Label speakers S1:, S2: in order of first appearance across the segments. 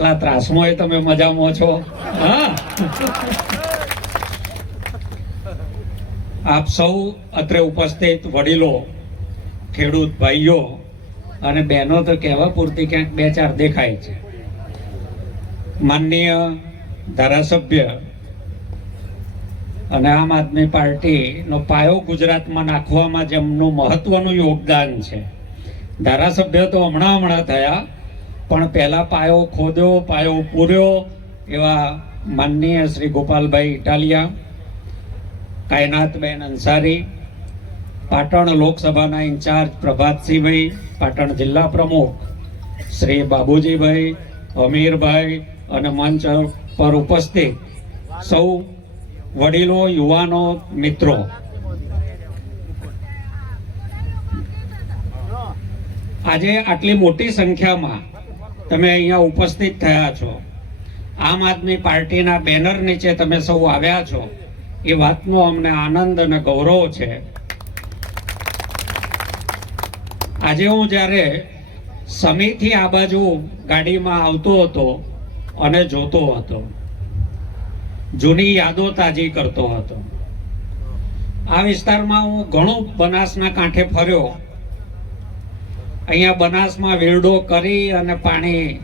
S1: આટલા ત્રાસમાં તમે મજામાં છો? હા. આપ સૌ અત્રે ઉપસ્થિત વડીલો, ખેડૂત ભાઈઓ અને બહેનો તો કહેવા પૂરતી ક્યાંક બે ચાર દેખાય છે. માનનીય ધારાસભ્ય અને આમ આદમી પાર્ટીનો પાયો ગુજરાતમાં નાખવામાં જેમનું મહત્વનું યોગદાન છે. ધારાસભ્ય તો હમણાં હમણાં થયા પણ પહેલા પાયો ખોદ્યો, પાયો પૂર્યો એવા માનનીય શ્રી ગોપાલભાઈ ઇટાલિયા કાયનાથબેન અંસારી, પાટણ લોકસભાના ઇન્ચાર્જ પ્રભાતસિંહભાઈ, પાટણ જિલ્લા પ્રમુખ શ્રી બાબુજીભાઈ અમીરભાઈ અને મંચ પર ઉપસ્થિત સૌ વડીલો, યુવાનો, મિત્રો. આજે આટલી મોટી સંખ્યામાં તમે અહીંયા ઉપસ્થિત થયા છો. આમ આદમી પાર્ટીના બેનર નીચે તમે સૌ આવ્યા છો. એ વાતનો અમને આનંદ અને ગૌરવ છે. આજે હું જ્યારે સમીથી આ બાજુ ગાડીમાં આવતો હતો અને જોતો હતો. જૂની યાદો તાજી કરતો હતો. આ વિસ્તારમાં હું ઘણું બનાસના કાંઠે ફર્યો. અહીંયા બનાસમાં વેરડો કરી અને પાણી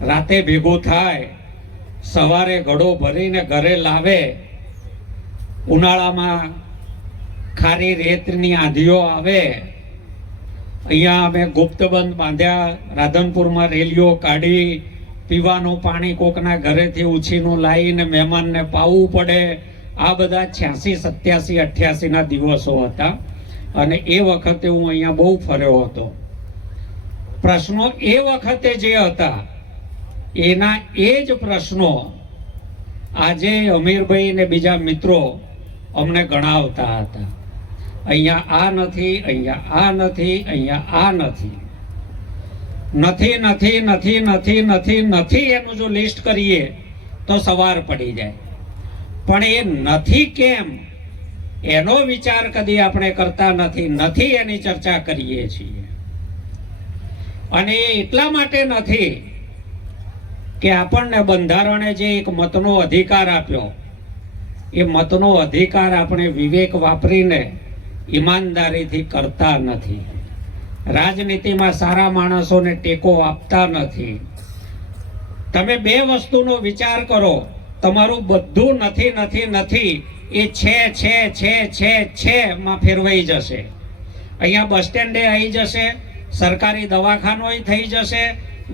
S1: રાતે ભેગું થાય, સવારે ઘડો ભરીને ઘરે લાવે, ઉનાળામાં ખારી રેતની આંધીઓ આવે. અહીંયા અમે ગુપ્તબંધ બાંધ્યા, રાધનપુરમાં રેલીઓ કાઢી, પીવાનું પાણી કોકના ઘરેથી ઉછીનું લાવીને મહેમાનને પાવું પડે. આ બધા છ્યાસી, સત્યાસી, અઠ્યાસીના દિવસો હતા. અને એ વખતે હું અહીંયા બહુ ફર્યો હતો. પ્રશ્નો એ વખતે જે હતા, એના એ જ પ્રશ્નો આજે અમીરભાઈ ને બીજા મિત્રો અમને ગણાવતા હતા. અહીંયા આ નથી, અહીંયા આ નથી, અહીંયા આ નથી. નથી નથી નથી નથી નથી નથી એનું જો લિસ્ટ કરીએ તો સવાર પડી જાય. પણ એ નથી કેમ? એનો વિચાર કદી આપણે કરતા નથી. નથી એની ચર્ચા કરીએ છીએ. અને એ એટલા માટે નથી કે આપણને બંધારણે જે એક મતનો અધિકાર આપ્યો, એ મતનો અધિકાર આપણે વિવેક વાપરીને ઈમાનદારીથી કરતા નથી. રાજનીતિમાં સારા માણસોને ટેકો આપતા નથી. તમે બે વસ્તુનો વિચાર કરો, તમારું બધું નથી નથી નથી, એ છે છે છે છે છે માં ફેરવાઈ જશે. અહીંયા બસ સ્ટેન્ડે આવી જશે સરકારી દવાખાનોય થઈ જશે,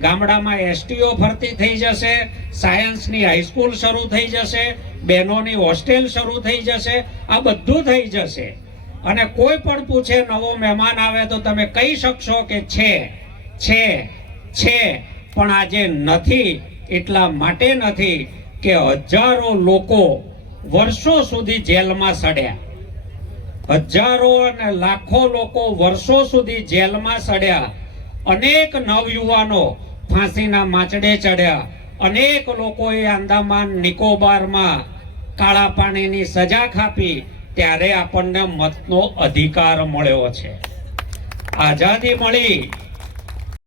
S1: ગામડામાં એસટીઓ ફરતી થઈ જશે, સાયન્સની હાઈસ્કૂલ શરૂ થઈ જશે, બહેનોની હોસ્ટેલ શરૂ થઈ જશે, આ બધું થઈ જશે. અને કોઈ પણ પૂછે નવો મહેમાન આવે તો તમે કહી શકશો કે છે છે છે, પણ આજે નથી, એટલા માટે નથી કે હજારો લોકો વર્ષો સુધી જેલમાં સડ્યા. હજારો અને લાખો લોકો વર્ષો સુધી જેલમાં સડ્યા. અનેક નવયુવાનો ફાંસીના માચડે ચડ્યા. અનેક લોકોએ આંદામાન નિકોબારમાં કાળા પાણીની સજા ખાપી. ત્યારે આપણને મતનો અધિકાર મળ્યો છે. આઝાદી મળી.